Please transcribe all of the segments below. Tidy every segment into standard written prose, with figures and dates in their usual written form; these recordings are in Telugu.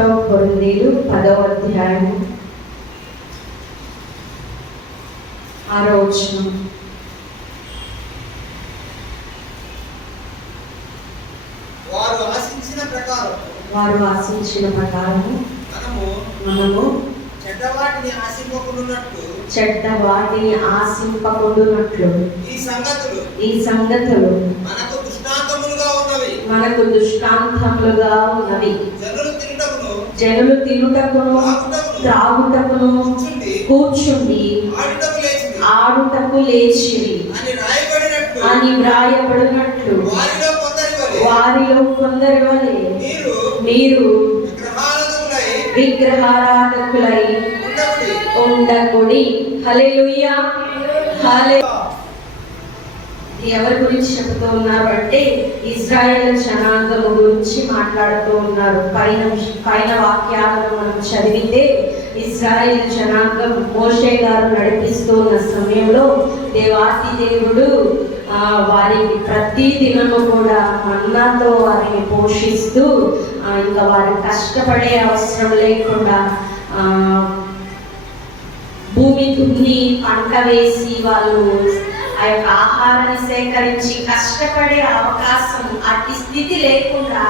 1 కొరింథీయులు 10వ అధ్యాయం 6వ వచనం. వారు ఆశించిన ప్రకారము మనము చెడ్డవాటిని ఆశింపకుండునట్లు ఈ సంగతులు మనకు దృష్టాంతములుగా ఉన్నవి. జనులు తినుటకును త్రాగుటకును కూర్చుండి ఆడుటకు లేచిరి అని వ్రాయబడినట్లు వారిలో కొందరి వలె మీరు విగ్రహారాధకులై ఉండకుడి. హల్లెలూయా. ఎవరి గురించి చెబుతూ ఉన్నారు అంటే ఇజ్రాయేల్ జనాంగం గురించి మాట్లాడుతూ ఉన్నారు. పైన వాక్యాలను మనం చదివితే ఇజ్రాయేల్ జనాంగం మోషే గారు నడిపిస్తూ ఉన్న సమయంలో దేవాతి దేవుడు వారికి ప్రతి దినము కూడా మన్నాతో వారిని పోషిస్తూ ఇంకా వారి కష్టపడే అవసరం లేకుండా భూమి దున్ని పంట వేసి వాళ్ళు ఆ యొక్క ఆహారాన్ని సేకరించి కష్టపడే అవకాశం అట్టి స్థితి లేకుండా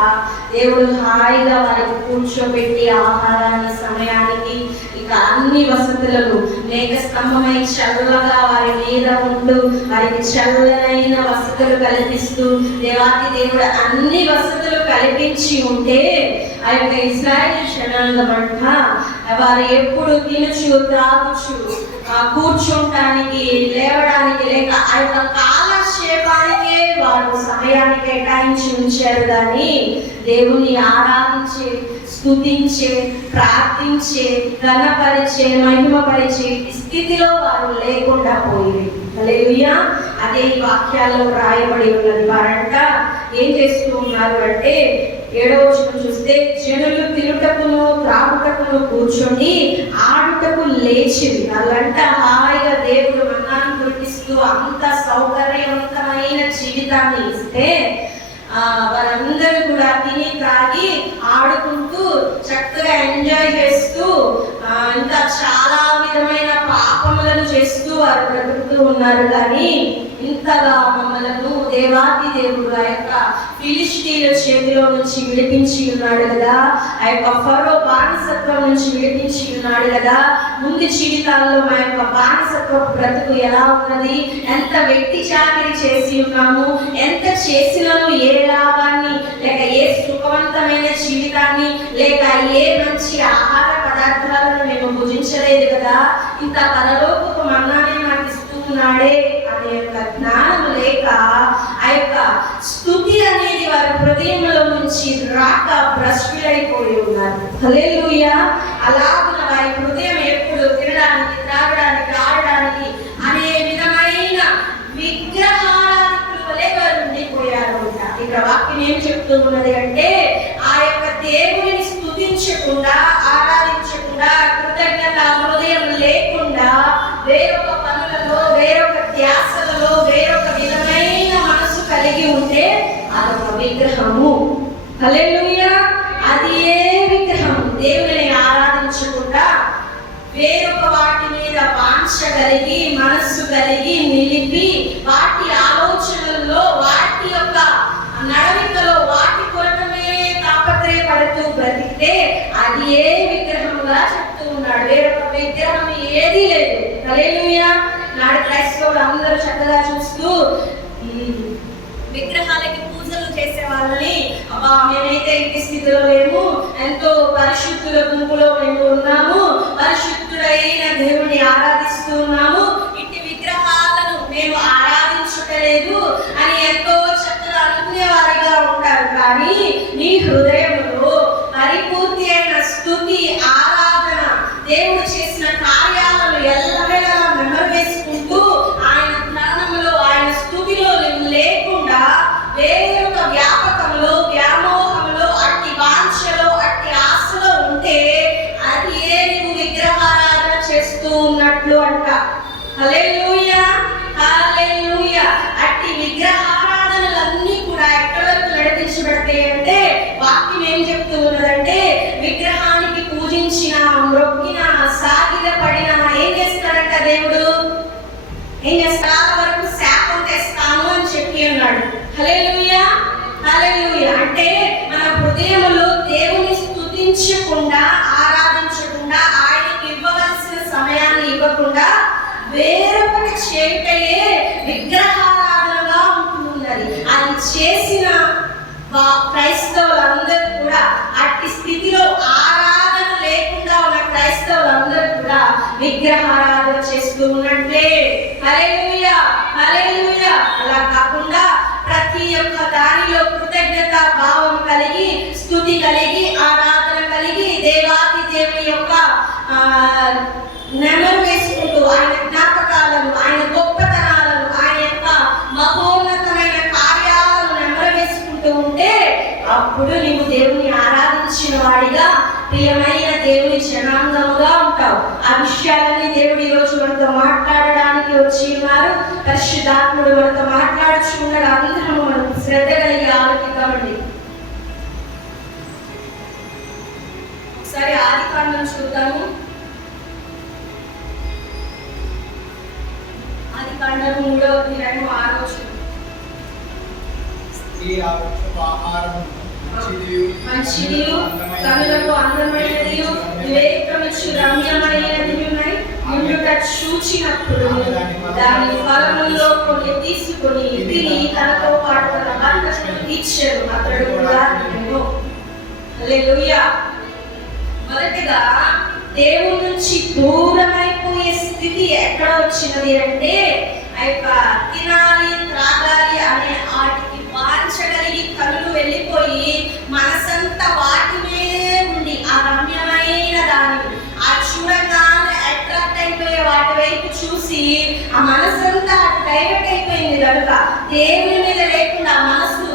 దేవుడు హాయిగా వారికి కూర్చోబెట్టి ఆహారాన్ని సమయానికి ఇక అన్ని వసతులను మేఘ స్తంభమై చల్లగా వారి మీద ఉంటూ వారికి చల్లనైన వసతులు కల్పిస్తూ దేవాతి దేవుడు అన్ని వసతులు కల్పించి ఉంటే ఆ యొక్క ఇశ్రాయేలు జనాంగం అంట వారు ఎప్పుడు తినచ్చు త్రాగుచు కూర్చోటానికి లేవడానికి లేక ఆ యొక్క కాలక్షేపానికే వారు సమయాన్ని కేటాయించి ఉంచారు. కానీ దేవుని ఆరాధించే, స్తుతించే, ప్రార్థించే, ఘనపరిచే, మహిమపరిచే స్థితిలో వారు లేకుండా పోయింది. హల్లెలూయా. అదే ఈ వాక్యాల్లో రాయబడి ఉన్నది. వారంట ఏం చేస్తూ ఉన్నారు అంటే 7వ వచనం చూస్తే జనులు తినుటకును త్రాగుటకును కూర్చొని ఆడుటకు లేచిరి. వాళ్ళంట హాయిగా దేవుడు మన్నాను కురిపిస్తూ అంత సౌకర్యవంతమైన జీవితాన్ని ఇస్తే వారందరూ కూడా తిని త్రాగి ఆడుకుంటూ చక్కగా ఎంజాయ్ చేస్తూ ఇంకా చాలా విధమైన పాపములను చేస్తూ వారు బ్రతుకుతూ ఉన్నారు. కానీ ఇంతగా మమ్మలను దేవాతి దేవుడు ఆ యొక్క ఫిలిష్తీయుల చేతిలో నుంచి విడిపించి ఉన్నాడు కదా, ఆ యొక్క ఫరో బానిసత్వం నుంచి విడిపించి ఉన్నాడు కదా. ముందు జీవితాల్లో మా యొక్క బానిసత్వ బ్రతుకు ఎలా ఉన్నది, ఎంత వ్యక్తి చాకిరీ చేసి ఉన్నాము, ఎంత చేసినాము, ఏ లాభాన్ని లేక ఏ సుఖవంతమైన జీవితాన్ని లేక ఏ మంచి ఆహార పదార్థాలను మేము భుజించలేదు కదా, ఇంత పరలోకపు మన్నాన్ని నాకు ఇస్తూ ఉన్నాడే అనే యొక్క జ్ఞానం లేక ఆ యొక్క స్తుతి అనేది వారి హృదయంలో నుంచి రాక భ్రష్టులైపోయి ఉన్నారు. హల్లెలూయా. అలాగున వారి హృదయం ఎప్పుడు తినడానికి, త్రాగడానికి, ఆడడానికి అనే విధమైన విగ్రహారాధికుల వలె వారు ఉండిపోయారు. ఇక్కడ వాక్యం ఏం చెప్తూ ఉన్నది అంటే ఆ యొక్క దేవుడిని స్తుతించకుండా, ఆరాధించకుండా, కృతజ్ఞత హృదయం లేకుండా వేరొక పనులలో, వేరొక ధ్యాసలలో, వేరొక విధమైన మనసు కలిగి ఉంటే అదొక విగ్రహము. హల్లెలూయా. అది ఏ విగ్రహం? దేవుని ఆరాధించకుండా వేరొక వాటి మీద వాంఛ కలిగి, మనస్సు కలిగి నిలిపి వాటి ఆలోచనల్లో, వాటి యొక్క నడవికలో వాటి కొరకమే తాపత్రయపడుతూ బ్రతికితే అది ఏ విగ్రహంగా చెప్తూ ఉన్నాడు. వేరొక విగ్రహం ఏదీ లేదు. హల్లెలూయా. నాడు క్రైస్తవులు అందరూ చక్కగా చూస్తూ విగ్రహాలకి పూజలు చేసే వాళ్ళని మేమైతే ఇంటి స్థితిలో లేము, ఎంతో పరిశుద్ధుల గుంపులో మేము ఉన్నాము, పరిశుద్ధుడైన దేవుని ఆరాధిస్తూ ఉన్నాము, ఇంటి విగ్రహాలను మేము ఆరాధించలేదు అని ఎంతో చక్కగా అనుకునేవారిగా ఉంటారు. కానీ నీ హృదయంలో పరిపూర్తి అయిన స్తుతి, ఆరాధన, దేవుడు చేసిన కార్యాలను ఎల్లవేళలా నెమరు వేసుకుంటూ ఆయన జ్ఞానంలో, ఆయన స్తుతిలో లేకుండా వేరొక వ్యాపకంలో, వ్యామోహంలో, అట్టి వాంఛలో, అట్టి ఆశలో ఉంటే అది ఏ నువ్వు విగ్రహారాధన చేస్తూ ఉన్నట్లు అంట. హల్లెలూయా. హల్లెలూయా. అట్టి విగ్రహారాధనలన్నీ కూడా ఎక్కడ వరకు నడిపించబడతాయి అంటే వాక్యం ఏం చెప్తూ ఉన్నదంటే విగ్రహ హల్లెలూయా, హల్లెలూయా. అంటే మన హృదయంలో దేవుని స్తుతించకుండా, ఆరాధించకుండా, ఆయనకి ఇవ్వవలసిన సమయాన్ని ఇవ్వకుండా వేరొకటి చేయుటయే విగ్రహారాధనగా ఉంటున్నది. అది చేసిన క్రైస్తవులందరూ కూడా, అట్టి స్థితిలో ఆరాధన లేకుండా ఉన్న క్రైస్తవులందరూ కూడా విగ్రహారాధన చేస్తూ ఉన్నట్లే. హల్లెలూయా, హల్లెలూయా. అలా కాకుండా ప్రతి ఒక్క దానిలో కృతజ్ఞత భావం కలిగి, స్తుతి కలిగి, ఆరాధన కలిగి, దేవాది దేవుని యొక్క నెమరు వేసుకుంటూ ఆయన జ్ఞాపకాలను, ఆయన గొప్పతనాలను, ఆయన యొక్క మహోన్నతమైన కార్యాలను నెమరు వేసుకుంటూ ఉంటే అప్పుడు నీవు దేవుని ఆరాధించిన వాడిగా, ప్రియమైన దేవుని జనాంగముగా ఉంటావు. ఆ విషయాలని దేవుడు ఈ రోజు మనతో మాట్లాడడానికి వచ్చి ఉన్నారు. పరిశుద్ధాత్ముడు మనతో మాట్లాడుచున్నాడు. అందరము మనం శ్రద్ధ కలిగి ఆలోచిద్దామండి. ఒకసారి ఆదికాండం చూద్దాము. ఆదికాండము 3వ అధ్యాయం 6వ వచనం. మంచిదియు కనులకు అందమైనదియు వివేకమిచ్చు రమ్యమైనదియునై ఉండుట చూచినప్పుడు దాని ఫలములో కొన్ని తీసుకొని తిని తనతో పాటు తన భర్తకు ఇచ్చెను. అతడు కూడా తినెను. హల్లెలూయా. మొదటిగా దేవుడి నుంచి దూరమైపోయే స్థితి ఎక్కడ వచ్చినది అంటే, ఆ యొక్క తినాలి త్రాగాలి అనే వాటికి వాంచగలిగి కళ్ళు వెళ్ళిపోయి మనసంతా వాటినే ఉండి ఆ రమ్యమైన దాని ఆ చూడగానే అట్రాక్ట్ అయిపోయే వాటి వైపు చూసి ఆ మనసంతా డైవర్ట్ అయిపోయింది కనుక, దేవుని మీద లేకుండా మనసు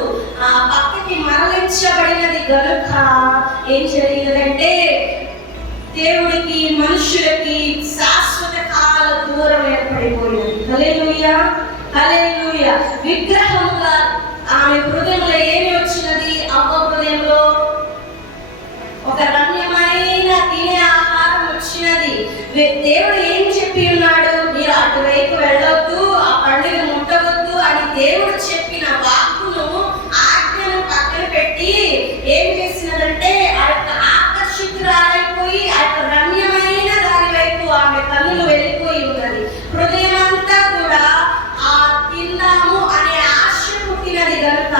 పక్కకి మరలించబడినది కనుక ఏం జరిగినదంటే దేవుడికి మనుషులకి శాశ్వత కాల దూరం ఏర్పడిపోయింది. హల్లెలూయా, హల్లెలూయా. విగ్రహముగా ఆమె హృదయంలో ఏమి వచ్చినది? అవ్వ హృదయంలో ఒక రమ్యమైన తినే ఆహారం వచ్చినది. దేవుడు ఏం చెప్పి ఉన్నాడు? మీరు అటువైపు వెళ్ళొద్దు, ఆ పండుగ ముట్టవద్దు అని దేవుడు చెప్పిన వాక్కును, ఆజ్ఞను పక్కన పెట్టి ఏం చేసినదంటే ఆ యొక్క ఆకర్షితురాలైపోయి ఆ యొక్క రమ్యమైన దాని వైపు ఆమె కన్నులు వెళ్ళిపోయి ఉన్నది. హృదయం అంతా కూడా ఆ తిందాము అనే ఆశ పుట్టినది కనుక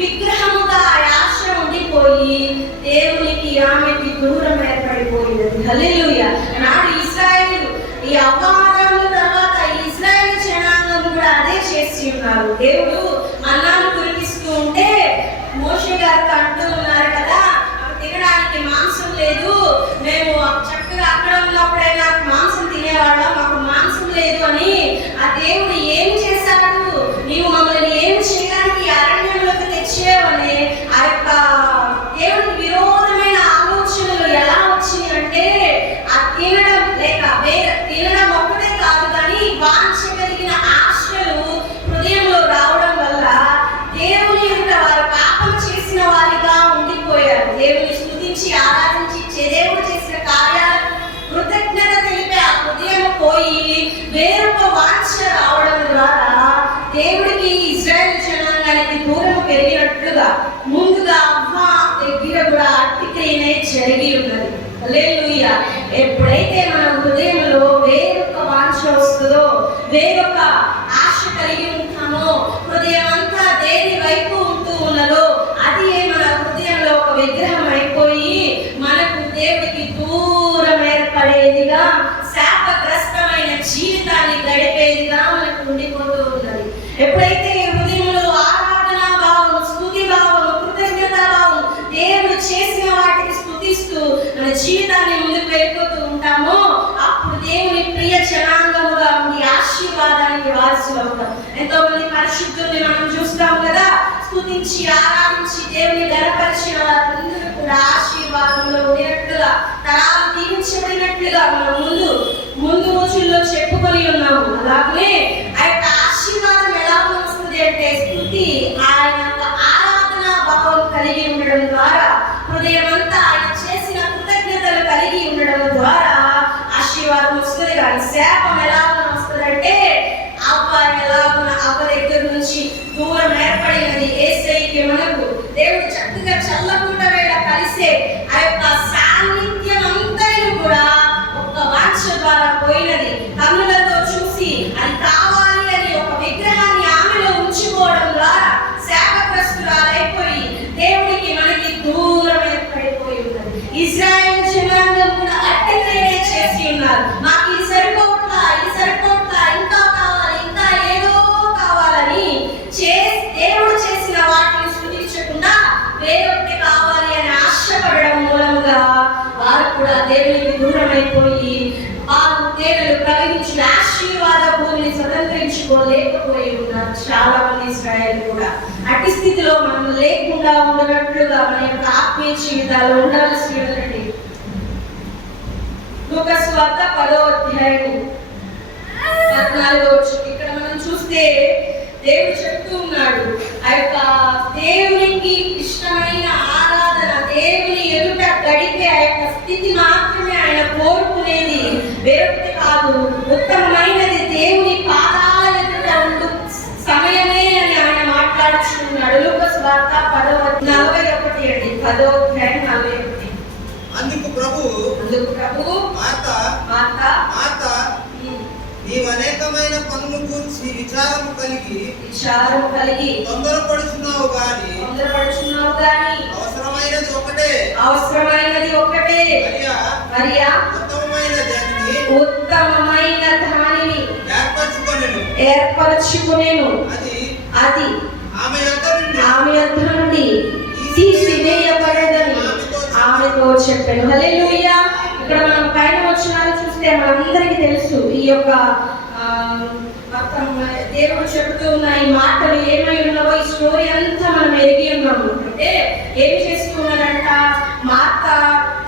విగ్రహముగా ఆ ఆశ ఉండిపోయి దేవునికి ఆమెకి దూరం ఏర్పడిపోయినది. హల్లెలూయా. నాడు ఇశ్రాయేలు ఈ అపవాదముల తర్వాత ఇశ్రాయేలు జనాంగం కూడా అదే చేసి ఉన్నారు. దేవుడు మన్నాను కురిపిస్తూ ఉంటే మోషే గారికి అంటూ ఉన్నారు కదా, తినడానికి మాంసం లేదు, మేము చక్కగా అక్కడ ఉన్నప్పుడే నాకు మాంసం తినేవాళ్ళం, మాకు మాంసం లేదు అని. ఆ దేవుడు ఏం చేశాడు? నీవు మమ్మల్ని ఏం చేయడానికి అరణ్యంలోకి తెచ్చేవని ఆ యొక్క దేవుడికి విరోధమైన ఆలోచనలు ఎలా వచ్చినాయి అంటే, ఆ తినడం లేక వేరే తినడం ఒక్కటే కాదు కానీ వాంఛగలిగిన ఆశలు హృదయంలో రావడం వల్ల దేవుని యొక్క వారు పాపం చేసిన వారిగా ఉండిపోయారు. దేవుని స్తుతించి ఆరాధించి దేవుడు చేసిన కార్యాలకు కృతజ్ఞత తెలిపే ఆ హృదయం పోయి వేరొక వాంఛ రావడం ద్వారా దేవుడికి ఇశ్రాయేలు జనాంగానికి దూరం పెరిగినట్లుగా ముందుగా అవ్వ దగ్గర కూడా అట్టికైనే జరిగి ఉన్నది. హల్లెలూయా. ఎప్పుడైతే మన హృదయంలో వేరొక వాంఛ వస్తుందో, వేరొక ఆశ కలిగి ఉంటామో, హృదయం అంతా దేని వైపు ఉంటూ ఉన్నదో అది మన హృదయంలో ఒక విగ్రహం అయిపోయి మనకు దేవుడికి దూరం ఏర్పడేదిగా, శాపగ్రస్తమైన జీవితాన్ని గడిపేదిగా మనకు ఉండిపోతూ ఉన్నది. ఎప్పుడైతే హృదయంలో ఆరాధనా భావం, స్తుతి భావం, కృతజ్ఞతా భావం, దేవుడు చేసిన వాటికి స్తుతిస్తూ మన జీవితాన్ని ముందుకు వెళ్ళిపోతూ ఉంటామో అప్పుడు దేవుని ప్రియ జనాంగముగా ఉండి ఆశీర్వాదానికి వారసులు అవుతాం. ఎంతో మంది పరిశుద్ధుల్ని మనం చూస్తాం కదా, స్తుతించి ఆరాధించి దేవుని గణపరిచిన వారందరూ కూడా ఆశీర్వాదంలో ఉండినట్లుగా, తరాలు దీవించబడినట్లుగా మనం ముందు రోజుల్లో చెప్పుకొని ఉన్నాము. అలాగే ఆ యొక్క ఆశీర్వాదం ఎలా వస్తుంది అంటే స్తుతి, ఆయన యొక్క ఆరాధనా భావం కలిగి ఉండడం ద్వారా, హృదయం అంతా ఆయన చేసిన కృతజ్ఞతలు కలిగి ఉండడం ద్వారా ఆశీర్వాదం వస్తుంది. కానీ శాపం ఎలా వస్తుందంటే అవ్వ దగ్గర నుంచి దూరం ఏర్పడినది యేసయ్యకి మనకు. దేవుడు చక్కగా చల్లకుండ వేళ కలిసే ఆ యొక్క సాన్నిధ్యం అంతైనా కూడా ఒక్క వాంఛ ద్వారా పోయినది. కన్నులతో చూసి అది కావాలి అని ఒక విగ్రహాన్ని ఆమెలో ఉంచుకోవడం ద్వారా శాపగ్రస్తురాలైపోయి దేవుడికి మనకి దూరం ఏర్పడిపోయి ఉన్నది. ఇశ్రాయేలు జనాంగం కూడా అట్టిగానే చేసి ఉన్నారు. మాకు ఇది సరిపోట్లా, ఇది సరిపోట్లా, ఇంకా కావాలి, ఇంకా ఏదో కావాలని దేవుడు చేసిన వాటిని స్తుతించకుండా వేరొకటి కావాలి అని ఆశపడడం మూలముగా వారు కూడా దేవునికి దూరం అయిపోయి వారు దేవుడు ప్రకటించిన ఆశీర్వాద భూమిని స్వతంత్రించుకోలేకపోయి ఉన్నారు చాలా మంది ఇశ్రాయేలు కూడా. అట్టి స్థితిలో మనం లేకుండా ఉండనట్లుగా మన యొక్క ఆత్మీయ జీవితాలు ఉండాల్సినటువంటి లూకా సువార్త 10వ అధ్యాయం 14వ వచనం. ఇక్కడ మనం చూస్తే దేవుడు చెప్తూ ఉన్నాడు, ఆ యొక్క దేవునికి ఇష్టమైన ఆరాధన, దేవుని ఎదుట గడిపే ఆ యొక్క స్థితి మాత్రమే ఆయన కోరుకునేది, వేరొకటి కాదు. ఉత్తమమైనది దేవుని పాదాల ఎదుట ఉండు సమయమే అని ఆయన మాట్లాడుచున్నాడు. లూకా సువార్త 10వ 41 అండి, 10వ అధ్యాయం 41. అందుకు ప్రభు మార్త నీవు అనేకమైన పనులు గురించి విచారము కలిగి తొందరపడుచున్నావు గాని అవసరమైనది ఒకటే మరియా ఉత్తమమైన దానిని ఏర్పరచుకొనెను అది ఆమె యొద్ద నుండి తీసివేయబడేదని ఆమెతో చెప్పాను. హల్లెలూయా. ఇక్కడ మనం పైన వచనాలు చూస్తే మనందరికీ తెలుసు ఈ యొక్క మొత్తం దేవుడు చెబుతూ ఉన్న ఈ మాటలు ఏమై ఉన్నావో, ఈ స్టోరీ అంతా మనం ఎరిగి ఉన్నాము. అంటే ఏం చేస్తున్నారంట, మార్త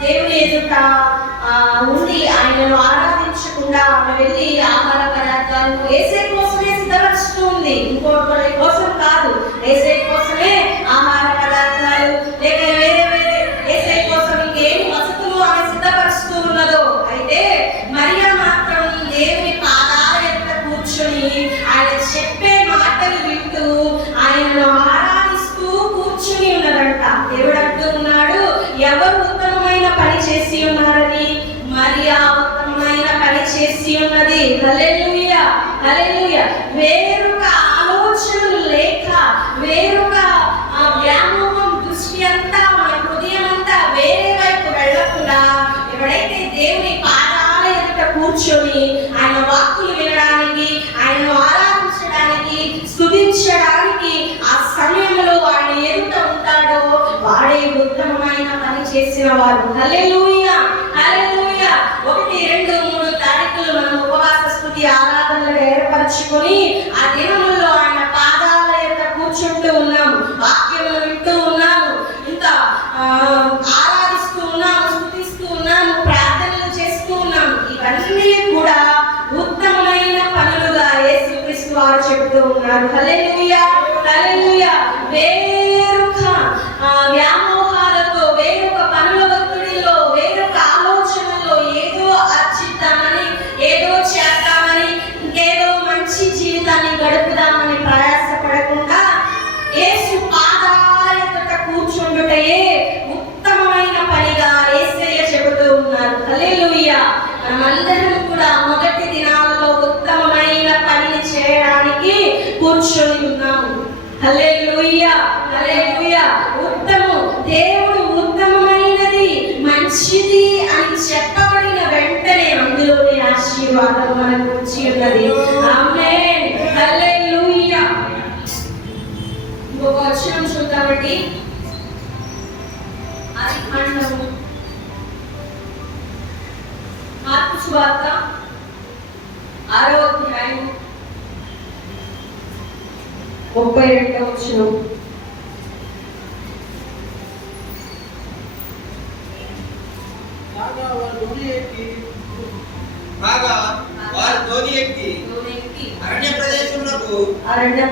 దేవుని ఎదుట ఉండి ఆయనను ఆరాధించకుండా ఆమె వెళ్ళి ఆహార పదార్థాలు యేసయ్య కోసమే సిద్ధపరుస్తూ ఉంది, ఇంకోటి కోసం కాదు. యేసయ్య కోసమే ఆహార పదార్థాలు లేక వేరే యేసయ్య కోసం ఇంకేమి వసతులు ఆమె సిద్ధపరుస్తూ ఉన్నదో. అయితే మరియా మాత్రం దేవుని పాదాల ఎదుట కూర్చొని ఆయన చెప్పే మాటలు వింటూ ఆయనను ఆరాధిస్తూ కూర్చుని ఉన్నదంట. దేవుడు అంటూ ఉన్నాడు, ఎవరు ఉత్తమమైన పని చేసి ఉన్నారని? మరియా ఉత్తమమైన పని చేసి ఉన్నది. హల్లెలూయా, హల్లెలూయా. వేరొక ఆలోచనలు లేక, వేరొక వ్యామోహం దృష్టి అంతా మన హృదయం అంతా వేరే వైపు వెళ్ళకుండా ఎవడైతే దేవుని పాదాల ఎదుట కూర్చొని ఆయన వాక్కులు వినడానికి, ఆయనను ఆరాధించడానికి, స్తుతించడానికి ఆ సమయంలో ఆయన ఎదుట ఉంటాడో వాడే ఉత్తమమైన పని చేసిన వారు. హల్లెలూయా, హల్లెలూయా. 1, 2, 3 తారీఖులు మనం ఉపవాస స్తుతి ఆరాధనలు ఏర్పరచుకొని ఆ దినముల్లో ఆయన పాదాల ఎదుట కూర్చుంటూ ఉన్నాము, వాక్యములు వింటూ ఉన్నాము, ఇంకా ఆరాధిస్తూ ఉన్నాము, స్తుతిస్తూ ఉన్నాము, ప్రార్థనలు చేస్తూ ఉన్నాము. ఇవన్నీ కూడా ఉత్తమమైన పనులుగా యేసుక్రీస్తు వారు చెబుతూ ఉన్నారు. హల్లెలూయా, హల్లెలూయా. వేరొక వ్యామోహాలతో, వేరొక పనుల ఒత్తిడిలో, వేరొక ఆలోచనలో ఏదో అర్జిద్దామని, ఏదో చేద్దామని, ఇంకేదో మంచి జీవితాన్ని గడుపుదామని ప్రయాసపడకుండా యేసు పాదాల ఎదుట కూర్చుండుటయే ఉత్తమమైన పనిగా యేసయ్య చెబుతూ ఉన్నారు. హల్లెలూయా. మనమందరం కూడా మొదటి దినాలలో ఉత్తమమైన పనిని చేయడానికి కూర్చొని ఉన్నాము. హల్లెలూయా, హల్లెలూయా. దేవుడు ఉత్తమమైనది, మంచిది అని చెప్పబడిన వెంటనే అందులోని ఆశీర్వాదం మనకు వచ్చి ఉన్నది. ఆమేన్, హల్లెలూయా. ఇంకొక వచనం చూద్దామండి. ఆదికాండము మార్కు సువార్త 6వ అధ్యాయం 32వ వచనం. వారు ధోని ఎక్కి అరణ్య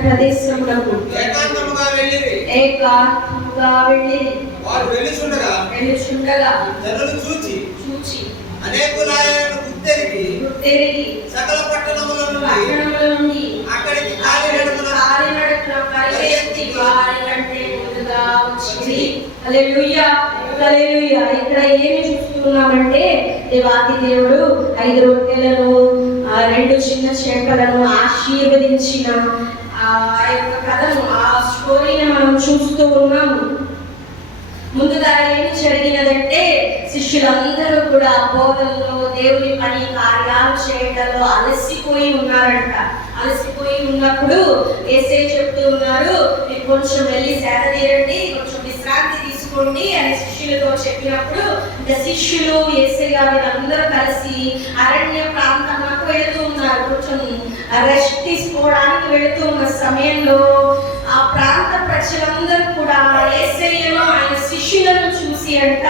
ప్రదేశమునకు ఏకాంతముగా వెళ్ళిరి. వారు వెళ్ళుచుండగా జనులు చూచి అనేకులు ఆయనను గుర్తెరిగి సకల పట్టణముల పట్టణముల నుండి అక్కడికి కాలినడకన పరిగెత్తి వారి కంటే ముందుగా వచ్చింది. హల్లెలూయా, హల్లెలూయా. ఇక్కడ ఏమి చూస్తున్నామంటే దేవాది దేవుడు 5 రొట్టెలను 2 చిన్న చేపలను ఆశీర్వదించిన ఆ యొక్క కథను, ఆ స్టోరీని మనం చూస్తూ ఉన్నాము. ముందుగా ఏమి జరిగినదంటే శిష్యులందరూ కూడా బోధనలో దేవుని పని కార్యాలు చేయడంలో అలసిపోయి ఉన్నారంట. అలసిపోయి ఉన్నప్పుడు యేసయ్య చెప్తూ ఉన్నారు, మీరు కొంచెం వెళ్ళి సేద తీరండి, కొంచెం విశ్రాంతి తీసుకోండి అని శిష్యులతో చెప్పినప్పుడు ఇంకా శిష్యులు యేసయ్య వీళ్ళందరూ కలిసి అరణ్య ప్రాంతాలకు వెళుతూ ఉన్నారు. కొంచెం రెస్ట్ తీసుకోవడానికి వెళుతూ ఉన్న సమయంలో ఆ ప్రాంత ప్రజలందరూ కూడా యేసయ్యను ఆయన శిష్యులను చూసి అంట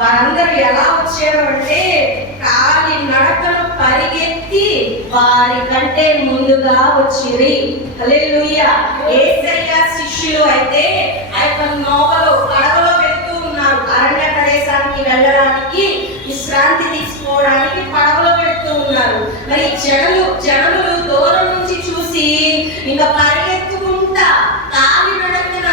వారందరూ ఎలా వచ్చారు అంటే కాలి నడకను పరిగెత్తి వారి కంటే ముందుగా వచ్చిరి. హల్లెలూయా. యేసయ్య శిష్యులు అయితే ఆ యొక్క నోవలో పడవలో వెళ్తూ ఉన్నారు. అరణ్య ప్రదేశానికి వెళ్ళడానికి విశ్రాంతి తీసుకోవడానికి పడవలో వెళ్తూ ఉన్నారు. మరి జనులు దూరం నుంచి చూసి ఇంకా పరిగెత్తుకుంటా కాలి నడకన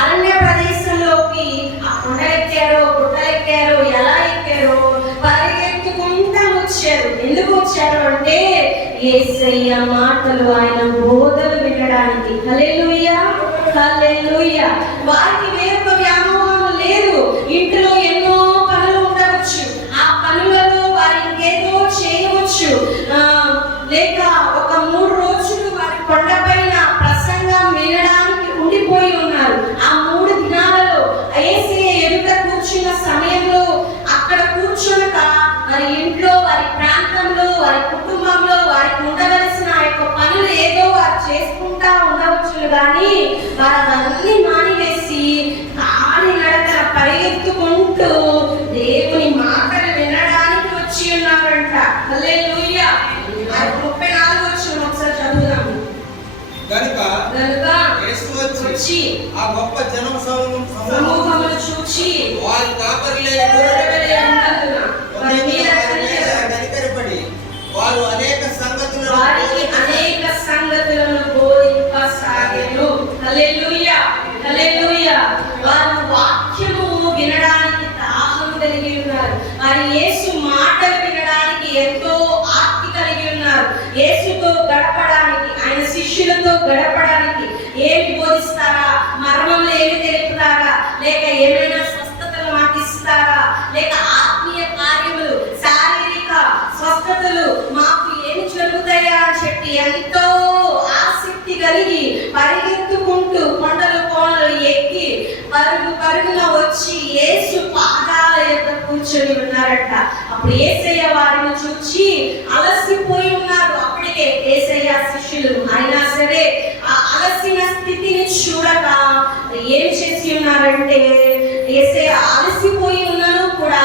అరణ్య ప్రదేశంలోకి ఆ కొండలెక్కారో గుట్టలెక్కారో ఎలా ఎక్కారో పరిగెత్తుకుంటా వచ్చారు. ఎందుకు వచ్చారు అంటే యేసయ్య మాటలు, ఆయన బోధలు వినడానికి. హల్లెలూయా, హల్లెలూయా. వారికి వేరొక వ్యామోహం లేదు. ఇంట్లో ఎన్నో పనులు ఉండవచ్చు, ఆ పనులలో వారు ఇంకేదో చేయవచ్చు. లేక ఒక 3 రోజులు వారి కొండపైన ప్రసంగం వినడానికి ఉండిపోయి ఉన్నారు. ఆ 3 దినాలలో యేసయ్య ఎదుట కూర్చున్న సమయంలో అక్కడ కూర్చునక వారి ఇంట్లో, వారి ప్రాంతంలో, వారి కుటుంబంలో వారికి ఉండవలసిన ఆ యొక్క పనులు ఏదో వారు చేసుకుంటా ఉండవచ్చు, కానీ వారు అవన్నీ మానివేసి కాలి నడకన పరిగెత్తుకుంటూ దేవుని మాటలు వినడానికి వచ్చి ఉన్నారంట. హల్లెలూయా. 34 వచనం ఒకసారి చదువుదాము. గనుక యేసు వచ్చి ఆ గొప్ప జన సమూహమును చూచి వారి కాపరి లేని గొర్రెల వారి మీద కనికరపడి వారికి అనేక సంగతులను బోధింపసాగెను. హల్లెలూయా, హల్లెలూయా. వారు వాక్యము వినడానికి దాహం కలిగి ఉన్నారు. వారు యేసు మాటలు వినడానికి ఎంతో ఆర్తి కలిగి ఉన్నారు. యేసుతో గడపడానికి, ఆయన శిష్యులతో గడపడానికి ఏమి బోధిస్తారా, మర్మంలో ఏమి తెలుపుతారా, లేక ఏమైనా స్వస్థతలు మాటిస్తారా, లేక ఆత్మీయ కార్యములు, శారీరక స్వస్థతలు మాకు ఏమి జరుగుతాయా అని చెప్పి ఎంతో ఆసక్తి కలిగి పరిగెత్తుకుంటూ కొండలు కోనలు ఎక్కి పరుగున వచ్చి యేసు పాదాల యొక్క కూర్చొని ఉన్నారట. అప్పుడు యేసయ్య వారిని చూచి అలసిపోయి ఉన్నారు. అప్పటికే యేసయ్య శిష్యులు అయినా సరే ఆ అలసిన స్థితిని చూడక ఏం చేసి ఉన్నారంటే యేసయ్య అలసిపోయి ఉన్నాను కూడా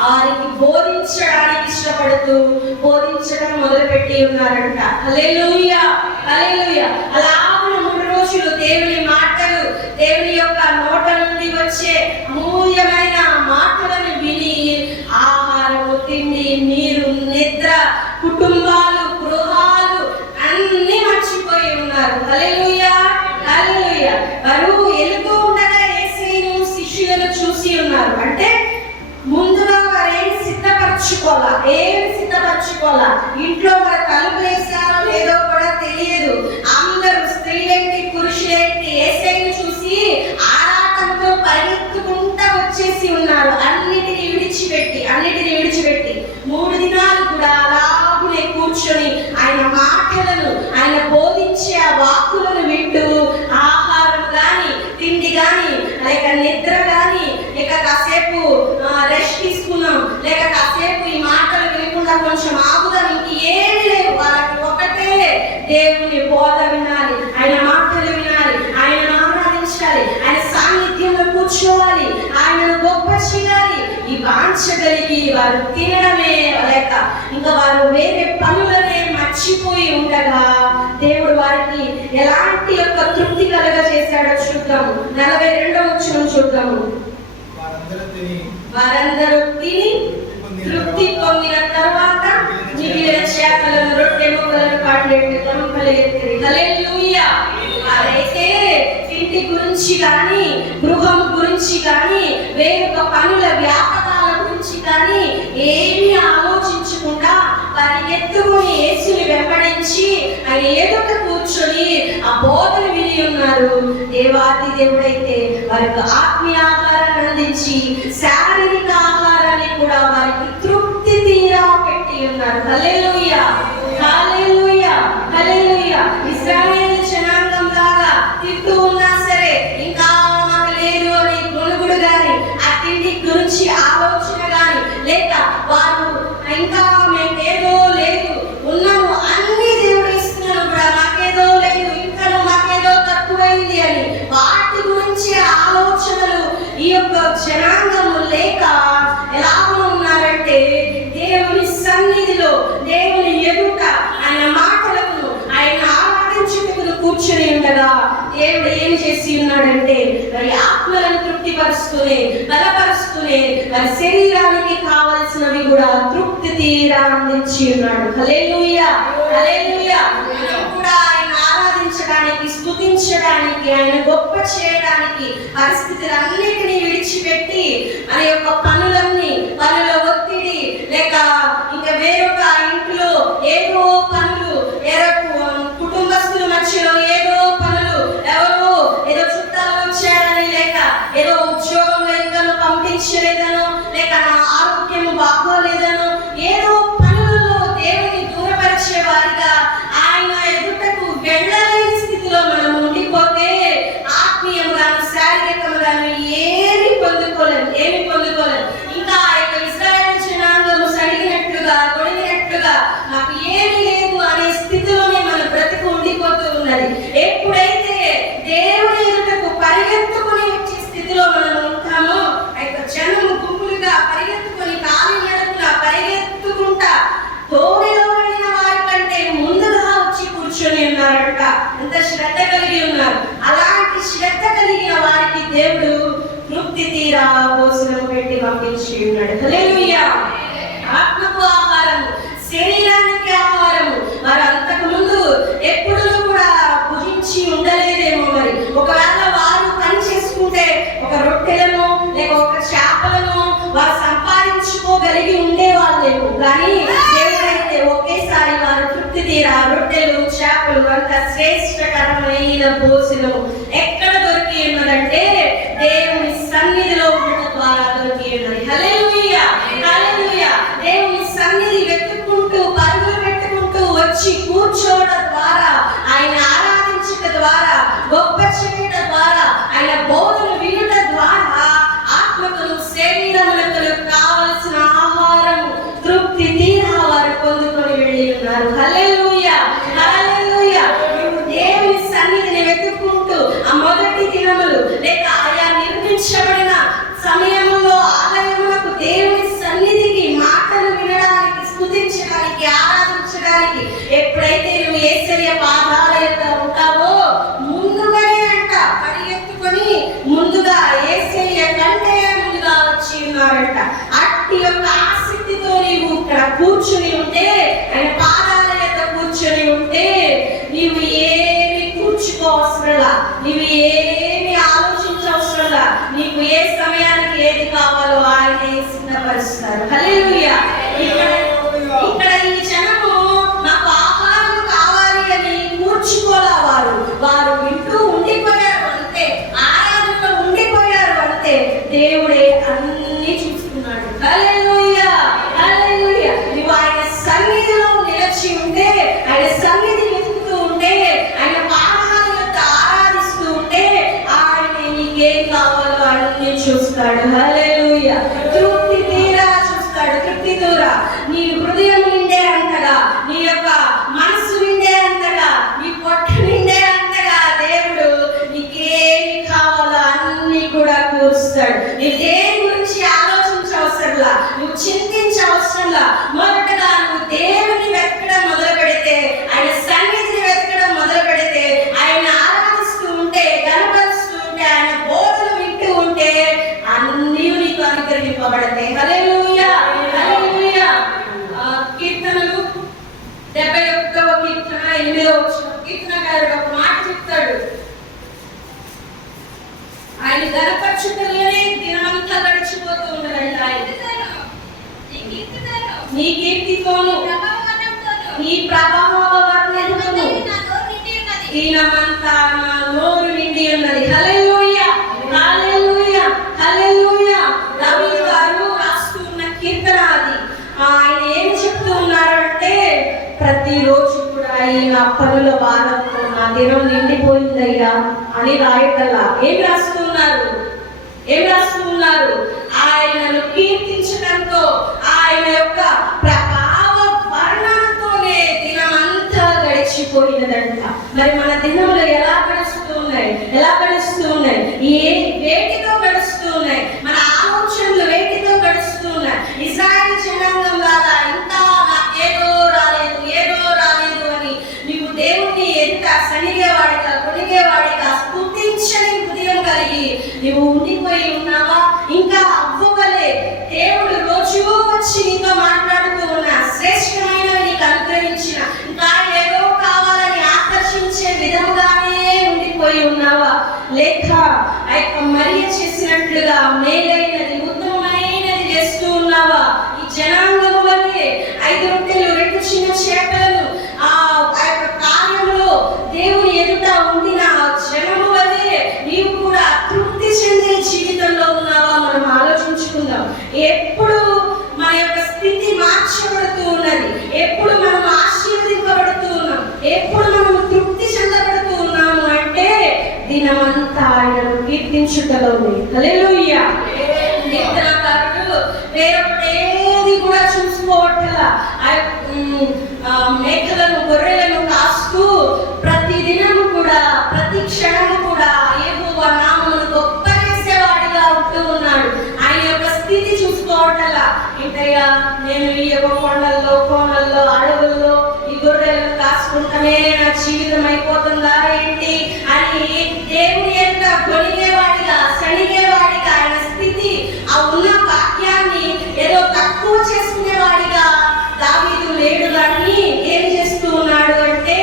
వారికి బోధించడానికి ఇష్టపడుతూ బోధించడం మొదలుపెట్టి ఉన్నారంట. హల్లెలూయా, హల్లెలూయా. అలాగే 3 రోజులు దేవుని మాటలు, దేవుని యొక్క నోట నుండి వచ్చే అమూల్యమైన మాటలను విని ఆహారము, తిండి, నీరు, నిద్ర, కుటుంబాలు, గృహాలు అన్ని మర్చిపోయి ఉన్నారు. హల్లెలూయా, హల్లెలూయా. వారు వెలుగు ఉండగా యేసయ్యను శిష్యులను చూసి ఉన్నారు. అంటే ముందుగా వారు ఏమి సిద్ధపరచుకోవాలా, ఇంట్లో వారు తలుపు వేసారో లేదో కూడా తెలియదు. అందరూ స్త్రీలేంటి పురుషులేంటి యేసయ్యను చూసి ఆరాటంతో పరిగెత్తుకుంటా వచ్చేసి ఉన్నారు. అన్నిటిని విడిచిపెట్టి 3 దినాలు కూడా అలాగునే కూర్చొని ఆయన మాటలను, ఆయన బోధించే ఆ వాక్కులను వింటూ ఆహారం గాని, తిండి గాని, లేక నిద్ర గాని, లేక కాసేపు రెస్ట్ తీసుకున్నాం, లేక కాసేపు ఈ మాటలు వినకుండా కొంచెం ఆగుదాం, ఇంక ఏమి లేవు. వాళ్ళకి ఒకటే దేవుని బోధ వినాలి, ఆయన మాటలు వినాలి, ఆయన ఆరాధించాలి, ఆయన సాన్నిధ్యంలో కూర్చోవాలి, ఆయనను గొప్ప చేయాలి. ఈ వాంఛ కలిగి వారు తినడమే లేక ఇంకా వారు వేరే పనులనే మర్చిపోయి ఉండగా దేవుడు వారికి ఎలాంటి యొక్క తృప్తి కలగ చేశాడో చూద్దాము. 42వ వచనం చూద్దాము. వారందరూ తిని తృప్తి పొందిన తర్వాత చేపలను రొట్టె ముక్కలను పాటలు తలంపలు ఎత్తిరి. హల్లెలూయా. అదైతే ఇంటి గురించి కానీ, గృహం గురించి కానీ, వేరొక పనుల వ్యాపకాల గురించి కానీ ఏమీ ఆలోచించకుండా పరిగెత్తుకుని యేసుని వెంబడించి ఆయన ఎదుట కూర్చొని ఆ బోధను విని ఉన్నారు. దేవాది దేవుడైతే వారికి ఆత్మీయ ఆహారాన్ని అందించి శారీరక ఆహారాన్ని కూడా వారికి తృప్తి తీరా పెట్టి ఉన్నారు. హల్లెలూయా, హల్లెలూయా, హల్లెలూయా. ఇశ్రాయేలు జనాంగం లాగా తింటూ ఉన్నా సరే ఇంకా మాకు లేదు అని గొనుగుడు గాని, ఆ తిండి గురించి ఆలోచన గాని లేక వారు ఇంకా మేమేదో లేదు ఉన్నాము అన్ని దేవుడు ఇస్తున్నాను కూడా మాకేదో లేదు ఇంకా మాకేదో తక్కువైంది అని వాటి గురించి ఆలోచనలు ఈ యొక్క జనాంగము లేక ఎలాగో ఉన్నారంటే దేవుని సన్నిధిలో దేవుని ఎదుట ఆయన మాటలకు ఆయన ఆరాధించుటకు కూర్చొని ఉండగా దేవుడు ఏం చేసి ఉన్నాడంటే వారి ఆత్మలను తృప్తిపరుస్తూనే బలపరుస్తూనే వారి శరీరానికి కావలసినవి కూడా తృప్తి తీరా అందించి ఉన్నాడు. హల్లెలూయా, హల్లెలూయా. మనం కూడా ఆయన ఆరాధించడానికి, స్తుతించడానికి, ఆయన గొప్ప చేయడానికి పరిస్థితులన్నిటినీ విడిచిపెట్టి మన యొక్క పనుల ఒత్తిడి లేక ఇంకా వేరొక ఇంట్లో ఏదో పనులు, కుటుంబస్తుల మధ్యలో ఏదో పనులు, ఎవరో ఏదో చుట్టాలు వచ్చారని లేక ఏదో ఉద్యోగంలో ఇంకా పంపించలేదనో లేక నా ఆరోగ్యం బాగోలేదనో ఏదో పనులలో దేవుని దూరపరిచే వారిగా ఆయన ఎదుటకు వెళ్ళలేని స్థితిలో మనం ఉండిపోతే ఆత్మీయంగాను శారీరకంగాను ఏమి పొందుకోలేము. ఇంకా ఇశ్రాయేలు జనాంగము సడిగినట్లుగా కొడిగినట్లుగా నాకు ఏమీ లేదు అనే స్థితిలోనే మన బ్రతుకు ఉండిపోతూ ఉన్నది. ఎప్పుడైతే దేవుని ఎదుటకు పరిగెత్తుకుని వచ్చే స్థితిలో మనం ఉంటామో జనము గుంపులుగా పరిగెత్తుకుని కాలి నడకలా పరిగెత్తుకుంటా తోడిలో వెళ్ళిన వారి కంటే ముందుగా వచ్చి కూర్చొని ఉన్నారంట. ఎంత శ్రద్ధ కలిగి ఉన్నారు. అలాంటి శ్రద్ధ కలిగిన వారికి దేవుడు తృప్తి తీరా భోజనం పెట్టి పంపించి ఉన్నాడు. హల్లెలూయా. ఆత్మకు ఆహారము, శరీరానికి ఆహారము వారు అంతకు ముందు ఎప్పుడు కూడా భుజించి ఉండలేదేమో. మరి ఒకవేళ వారు పని చేసుకుంటే ఒక రొట్టెలను లేక ఒక చేపలను వారు సంపాదించుకోగలిగి ఉండేవాళ్ళేమో. కానీ దేవుడైతే ఒకేసారి వారు తృప్తి తీరా రొట్టెలు, చేపలు అంత శ్రేష్టకరమైన భోజనం ఎక్కడ దొరికి ఉన్నదంటే దేవుని సన్నిధిలో ఉండటం ద్వారా దొరికి ఉన్నది. హల్లెలూయా, హల్లెలూయా. దేవుని సన్నిధి వెతుక్కుంటూ పరుగులు పెట్టుకుంటూ వచ్చి కూర్చోవడం ద్వారా, ఆయన ఆరాధించడం ద్వారా, గొప్ప చేయడం ద్వారా, ఆయన బోధన వినుట ద్వారా ఆత్మకు శరీరములకు కావలసిన ఆహారం తృప్తి తీరా వారు పొందుకొని వెళ్ళి ఉన్నారు. హల్లెలూయా, హల్లెలూయా. దేవుని సన్నిధిని వెతుక్కుంటూ ఆ మొదటి దినములు లేక ఆయా నిర్మించబడిన సమయంలో ఆలయములకు దేవుని సన్నిధికి మాటలు వినడానికి, స్తుతించడానికి, ఆరాధించడానికి ఎప్పుడైతే నువ్వు యేసయ్య పాదాల యొక్క ఉంటావో ముందుగానే అంట పరిగెత్తుకొని ముందుగా యేసయ్య కంటే ముందుగా వచ్చి ఉన్నారంట. అట్టి యొక్క ఆసక్తితో నీవు ఇక్కడ కూర్చుని ఉంటే, ఆయన పాదాల యొక్క కూర్చొని ఉంటే నీవు ఏమి కూర్చుకోవసరంలా, నీవు ఏమి ఆలోచించవసరంలా, నీకు ఏ సమయానికి ఏది కావాలో ఆయనే సిద్ధపరుస్తారు. హల్లెలూయా. ఇక్కడ ఈ జనము నాకు ఆహారం కావాలి అని కూర్చుకోలా, వారు వింటూ ఉండిపోయారు అంతే, ఆరాధనలో ఉండిపోయారు అంతే. దేవుడే అన్ని చూస్తున్నాడు. హల్లెలూయా, హల్లెలూయా. నువ్వు ఆయన సన్నిధిలో నిలిచి ఉంటే, ఆయన సన్నిధి వెతుకుతూ ఉంటే, ఆయన పాదాల యొక్క ఆరాధిస్తూ ఉంటే ఆయన నీకేం కావాలో అన్ని చూస్తాడు. హల్లెలూయా. తృప్తి తీరా చూస్తాడు. తృప్తి తీరా నీ హృదయం నిండే అంతగా, నీ యొక్క మనసు నిండే అంతగా, నీ పొట్ట నిండే అంతగా దేవుడు నీకేమి కావాలో అన్ని కూడా కూరుస్తాడు. నీ దేని గురించి ఆలోచించవసరంలా, నువ్వు చింతించవసరంలా. మొదటగా నువ్వు దేవుని వెతకడం మొదలు పెడితే, ఆయన సన్నిధిని వెతకడం మొదలు పెడితే, ఆయన ఆరాధిస్తూ ఉంటే, గణపరుస్తూ ఉంటే, ఆయన బోధలు వింటూ ఉంటే అన్నీ నీకు అనుగ్రహింపబడతాయి. హల్లెలూయా, హల్లెలూయా. కీర్తనలు 8వ వచనం కీర్తనకారుడు ఒక మాట చెప్తాడు. ఆయన గణపరచుటలోనే దినమంతా గడిచిపోతూ ఉన్నాడంట. ఆయన నీ కీర్తితోను నీ ప్రభావవర్ణంతోను దినమంతా నా నోరు నిండి ఉన్నది. హల్లెలూయా, హల్లెలూయా, హల్లెలూయా. దావీదు గారు రాస్తూ ఉన్న కీర్తన అది. ఆయన ఏం చెప్తూ ఉన్నారంటే, ప్రతిరోజు కూడా ఈ నా పనుల భారంతో నా దినం నిండిపోయిందయ్యా అని రాయటల్లా ఏం రాస్తున్నారు? ఆయనను కీర్తించడంతో, ఆయన యొక్క ప్రభావ వర్ణంతోనే దినమంతా గడిచిపోయినదంట. మరి మన దినములు ఎలా గడుస్తూ ఉన్నాయి? వేటితో గడుస్తూ ఉన్నాయి? మన ఆలోచనలు వేటితో గడుస్తూ ఉన్నాయి? ఇశ్రాయేలు జనాంగం లాగా ఇంకా నాకేదో రాలేదు అని నీవు దేవుణ్ణి ఎంత సనిగేవాడిగా కొనిగేవాడిగా స్తుతించని హృదయం కలిగి నీవు ఉండిపోయి ఉన్నావా? ఇంకా అవ్వవలే దేవుడు రోజు వచ్చి నీతో మాట్లాడుతూ ఉన్నా, శ్రేష్టమైన నీకు అనుగ్రహించిన, ఇంకా ఏదో కావాలని ఆకర్షించే విధముగానే ఉండిపోయి ఉన్నావా? లేక మరియ చేసినట్లుగా మేలైనది ఉత్తమమైనది చేస్తూ ఉన్నావా? ఈ జనాంగము వల్లే 5 రొట్టెలు 2 చిన్న చేపలను ఆ కార్యంలో దేవుని ఎదుట ఉండిన జనము వల్లే నీవు కూడా తృప్తి చెందే జీవితంలో ఉన్నావా? మనం ఆలోచించుకుందాం. ఎప్పుడు మన యొక్క స్థితి మార్చబడుతూ ఉన్నది? ఎప్పుడు మనం ఆశీర్వదింపబడుతూ ఉన్నాం? ఎప్పుడు మనం తృప్తి చెందబడుతూ ఉన్నాము అంటే దినమంతా ఆయనను కీర్తించుటలోనే. హల్లెలూయా. కీర్తనకారుడు వేరొకటేది కూడా చూసుకోవట్లా. మేకలను గొర్రెలను కాస్తూ ప్రతి దినము కూడా ప్రతి క్షణము కూడా యెహోవా నామమును గొప్ప చేసేవాడిగా ఉంటూ ఉన్నాడు. ఆయన యొక్క స్థితి చూసుకోవట్లా. ఇంకయ్యా నేను ఈ యొక్క కొండల్లో కోనల్లో అడవుల్లో ఈ గొర్రెలను కాసుకుంటానే నా జీవితం అయిపోతుందా ఏంటి అని దేవుని ఎంత గొనిగేవాడిగా సణిగేవాడిగా ఆయన స్థితి, ఆ ఉన్న వాక్యాన్ని ఏదో తక్కువ చేసుకునేవాడిగా దావీదు లేడు. కానీ ఏం చేస్తూ ఉన్నాడు అంటే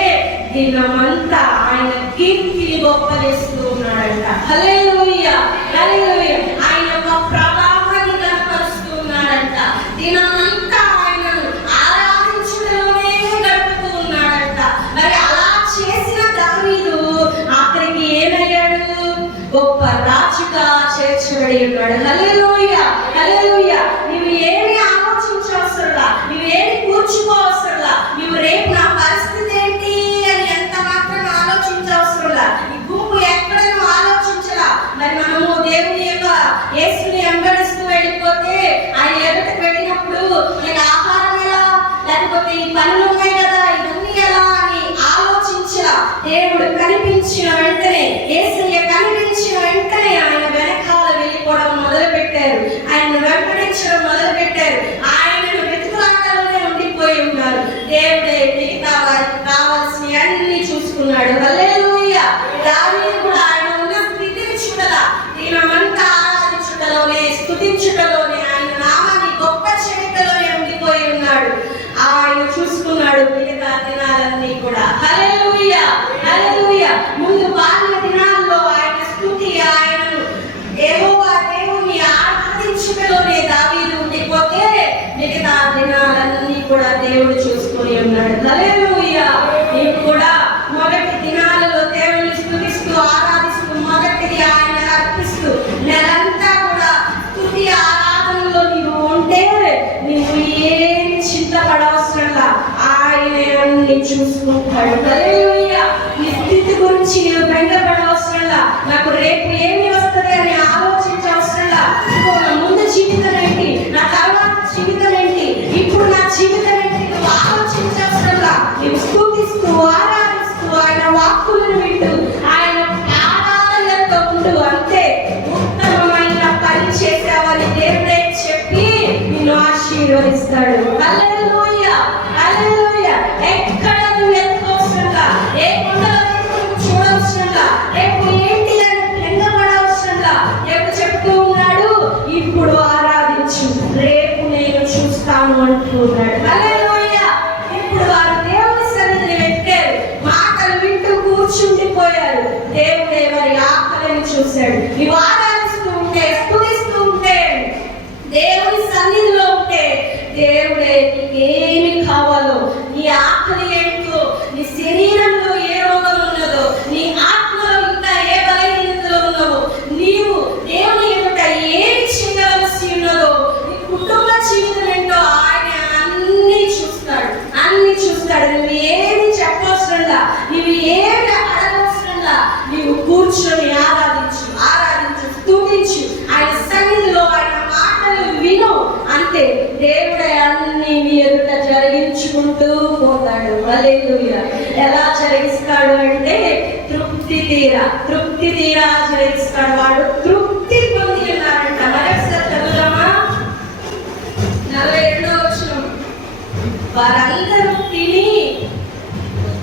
దినమంతా ఆయన కీర్తిని గొప్ప చేస్తూ ఉన్నాడంట. హల్లెలూయా, హల్లెలూయా. ఆయన యొక్క ప్రభావాన్ని కనపరుస్తూ ఉన్నాడంట. దినమంతా ఆయనను ఆరాధించడంలోనే గడుపుతూ ఉన్నాడంట. మరి అలా చేసిన దావీదు ఆఖరికి ఏమయ్యాడు? గొప్ప రాజుగా చేర్చబడి ఉన్నాడు. హల్లెలూయా, హల్లెలూయా. నీవు ఏమి ఆలోచించవసరలా, నీవేమి కూర్చుకోవసరలా, నీవు రేపు నా పరిస్థితి ఏంటి అని ఎంత మాత్రం ఆలోచించవసరలా. ఈ గుంపు ఎక్కడ నువ్వు ఆలోచించలా. మరి మనము దేవుని యొక్క యేసుని వెంబడిస్తూ వెళ్ళిపోతే ఆయన ఎదుటికి వెళ్ళినప్పుడు మనకి ఆహారం ఎలా, లేకపోతే ఈ పనులు ఉన్నాయి కదా ఇవన్నీ ఎలా అని ఆలోచించలా. దేవుడు కనిపించిన వెంటనే, యేసయ్య కనిపించిన వెంటనే ఆయన వెనకాల వెళ్ళిపోవడం మొదలు పెట్టారు. ఆయన వెంబడించడం మొదలు పెట్టారు. ఆయనను వెతుకులాటలోనే ఉండిపోయి ఉన్నారు. దేవుడే మిగతా వారికి కావాల్సిన అన్ని చూసుకున్నాడు. హల్లెలూయా. దావీదు కూడా ఆయన ఉన్న స్థితిని చూడలా. దినమంతా ఆరాధించుటలోనే స్తుతించుటలోనే ఆయన నామాన్ని గొప్ప చేయటలోనే ఉండిపోయి ఉన్నాడు. ఆయన చూసుకున్నాడు మిగతా దినాలన్నీ కూడా. హల్లెలూయా, హల్లెలూయా. ముందు బాల్య దినాల్లో ఆయన స్తుతి, ఆయనను యెహోవా దేవుని ఆరాధించుటలోనే దావీదు ఉండిపోతే మిగతా దినాలన్నీ కూడా దేవుడు చూసుకొని ఉన్నాడు. హల్లెలూయా. నీవు కూడా మొదటి దినాలలో దేవుని స్తుతిస్తూ ఆరాధిస్తూ మొదటిది ఆయన అర్పిస్తూ నెలంతా కూడా స్తుతి ఆరాధనలో నీవు ఉంటే నీవు ఏమి చింతపడవసరంలా, ఆయనే అన్ని చూసుకుంటాడు. హల్లెలూయా. నీ స్థితి గురించి నీవు బెంగపడవసరంలా, నాకు రేపు ఏమి వస్తుంది అని ఆలోచించవసరంలా. నా ముందు జీవితం ఏంటి, నా తర్వాత జీవితం ఏంటి, ఇప్పుడు నా జీవితం ఏంటి నువ్వు ఆలోచించవసరంలా. నీవు స్తుతిస్తూ ఆరాధిస్తూ ఆయన వాక్కులను వింటూ ఆయన ఆరాధనలతో ఉండు. అంతే ఉత్తమమైన పని చేసావని దేవుడే చెప్పి నిన్ను ఆశీర్వదిస్తాడు. హల్లెలూయా, హల్లెలూయా. ఎక్కడ నువ్వు ఎత్తుకోవసరంలా, ఏ కొండల వైపు నువ్వు చూడవసరంలా, రేపు ఏంటి అని బెంగపడవసరంలా. ఎప్పుడు చెప్తూ ఉన్నాడు, ఇప్పుడు ఆరాధించు, రేపు నేను చూస్తాను అంటూ ఉన్నాడు. హల్లెలూయా. ఇప్పుడు వారు దేవుని సన్నిధిని వెతికారు. చూశాడు. నీవు ఆరాధిస్తూ ఉంటే, స్తుతిస్తూ ఉంటే, దేవుని సన్నిధిలో ఉంటే దేవుడే నీకేమి కావాలో, నీ ఆకలి ఏంటో, నీ శరీరంలో ఏ రోగం ఉన్నదో, నీ ఆత్మలో ఇంకా ఏ బలహీనతలో ఉన్నదో, నీవు దేవుని ఎదుట ఏమి చేయవలసి ఉన్నదో, నీ కుటుంబ జీవితం ఏంటో ఆయన అన్ని చూస్తాడు. నువ్వు ఏమి చెప్పవసరంలా, నువ్వు ఏమి అడగవసరంలా, నీవు కూర్చొని ఆరాధించు, స్తుతించు, ఆయన సన్నిధిలో ఆయన మాటలు విను, అంతే దేవుడే అన్ని నీ ఎదుట జరిగించుకుంటూ పోతాడు. హల్లెలూయా. ఎలా జరిగిస్తాడు అంటే తృప్తి తీరా జరిగిస్తాడు. వాడు తృప్తి పొంది ఉన్నారంట. మరొకసారి చదువుదామా? 42వ వచనం. వారందరూ తిని,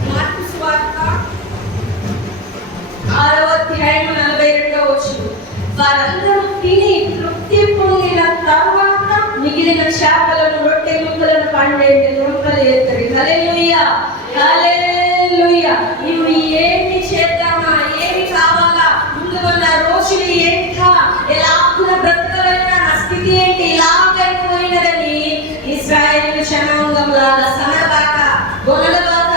మార్కు సువార్త 6వ అధ్యాయం 42వ వచనం. వారందరూ తిని తృప్తి పొందిన తర్వాత మిగిలిన చేపలను, రొట్టె ముక్కలను, పండేటి దుంపలు ఎత్తరి. హల్లెలూయా, హల్లెలూయా. నీవు ఏమి చేద్దామా, ఏమి కావాలా, ముందు ఉన్న రోజులు ఏంటా, ఎలాగున బ్రతకలైనా నా స్థితి ఏంటి, ఇలాగైపోయినదని ఇశ్రాయేలు జనాంగంలాగా సనబాక, గొనలబాక,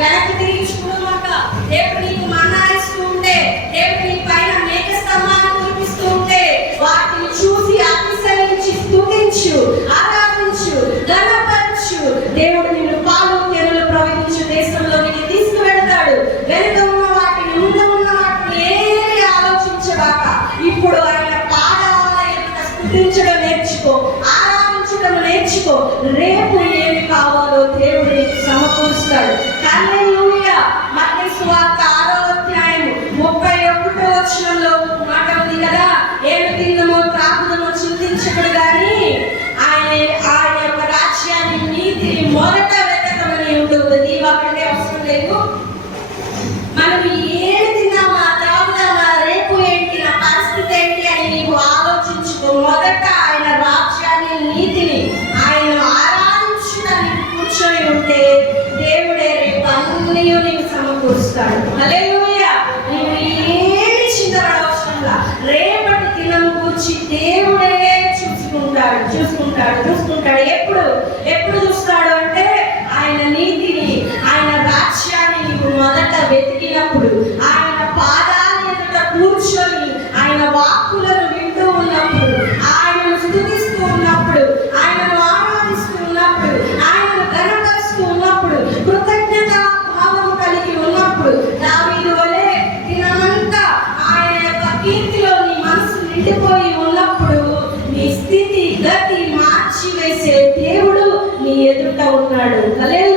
వెనక్కి తిరిగించుకోమాక. దేవుడు నీకు మన్నా ఇస్తూ ఉంటే, దేవుడు నీ పైన మేఘ స్తంభాన్ని కురిపిస్తూ ఉంటే, వాటిని చూసి అతిశయించి స్తుతించు, ఆరాధించు, ఘనపరచు. దేవుడు నిన్ను పాలు తెరులు ప్రవహించు దేశంలోనికి తీసుకువెళ్తాడు. వెనుక ఉన్న వాటిని, ముందు ఉన్న వాటిని ఏమి ఆలోచించబాక. ఇప్పుడు ఆయన పాదాల ఎదుట స్తుతించడం నేర్చుకో, ఆరాధించడం నేర్చుకో. రేపు ఏమి కావాలో దేవుడు నీకు సమకూరుస్తాడు. హల్లెలూయా. మత్తయి సువార్త 6వ అధ్యాయం 31వ వచనంలో మాట ఉంది కదా, ఏమి తిందమో త్రాగుదమో చింతించకుడు గాని ఆయన యొక్క రాజ్యాన్ని, నీతిని మొదట వెతకమని ఉంటుంది. దీవాకంటే అవసరం లేదు. మనం ఏమి తిన్నామా, త్రాగుదామా, రేపు ఏంటి, నా పరిస్థితి ఏంటి అని నీవు ఆలోచించుకో. మొదట ఆయన రాజ్యాన్ని, నీతిని, ఆయన ఆరాధించడానికి కూర్చొని ఉంటే దేవుడే రేపు అన్నీ నీకు సమకూరుస్తాడు. హల్లెలూయా. నీవు ఏమి చింతపడవసరంలా, రేపటి దినం కూర్చి దేవుడే చూసుకుంటాడు. ఎప్పుడు చూస్తాడు అంటే ఆయన నీతిని, ఆయన రాజ్యాన్ని నీవు మొదట వెతికినప్పుడు, ఆయన పాదాల ఎదుట కూర్చొని ఆయన వాక్కులను వింటూ ఉన్నప్పుడు, ఆయనను స్తుతిస్తూ ఉన్నప్పుడు, ఆయనను ఆరాధిస్తూ ఉన్నప్పుడు, ఆయనను ఘనపరుస్తూ ఉన్నప్పుడు, కృతజ్ఞతా భావం కలిగి ఉన్నప్పుడు, దావీదు వలె దినమంతా ఆయన యొక్క కీర్తిలో నీ మనసు నిండిపోయి ఉన్నప్పుడు, నీ స్థితి గతి మార్చివేసే దేవుడు నీ ఎదుట ఉన్నాడు. హల్లెలూయా.